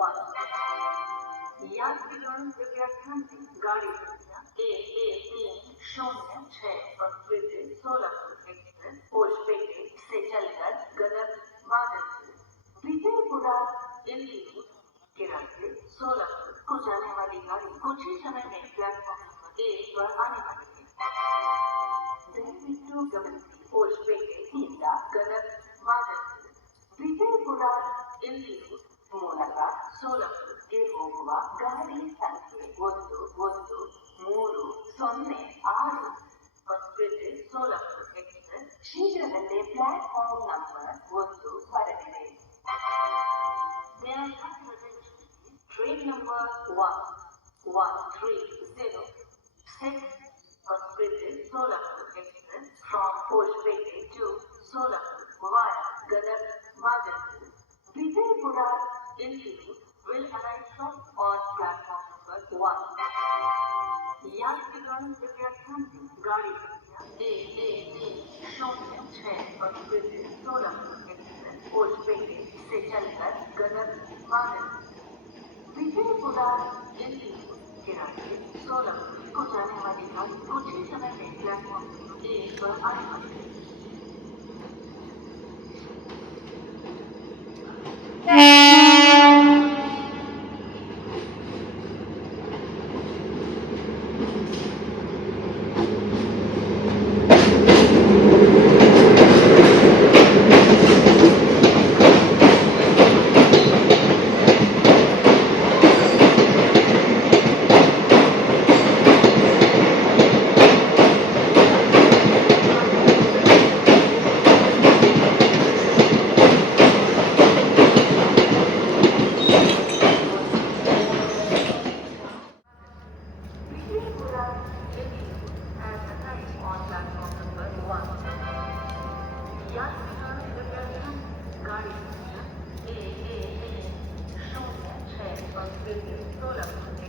1 यात्रीगण कृपया ध्यान दें। गाड़ी संख्या AA306 HOSPET सोलापुर एक्सप्रेस होशपेटे से चलकर गदर भागलपुर विजयपुरा दिल्ली के रास्ते सोलापुर को जाने वाली गाड़ी कुछ ही समय में प्लेटफॉर्म नंबर 1 पर आने वाली है। दयविಟ್ಟು ಗಮನಿಸಿ होशपेटे ಇಂದ ಗದರ್ ಭಾಗಲಪುರ ವಿಜಯಪುರ ದಿಲ್ಲಿ ಮೂಲಕ ಸೋಲಾಪುರ್ಗೆ ಹೋಗುವ ಗಾಡಿ ಸಂಖ್ಯೆ 1136 ಹೊಸಪೇಟೆ ಸೋಲಾಪುರ ಎಕ್ಸ್ಪ್ರೆಸ್ ಶೀಘ್ರದಲ್ಲೇ ಪ್ಲಾಟ್ಫಾರ್ಮ್ ನಂಬರ್ 1 ಹೊರಟಿದೆ. Train number 1130 Hosapete Solapur express from Hoshpete to Solapur via Gadar Bhagalpur Vijaypura Delhi will arrive shortly on platform number 1. यात्रीगण कृपया ध्यान दें। गाड़ी संख्या AA306 HOSPET सोलापुर एक्सप्रेस होशपेटे से चलकर गदर भागलपुर विजयपुरा दिल्ली के रास्ते सोलापुर को जाने वाली गाड़ी कुछ ही समय में प्लेटफॉर्म नंबर 1 पर आने वाली है. गाड़ी संख्या AA06 HOSPET सोलापुर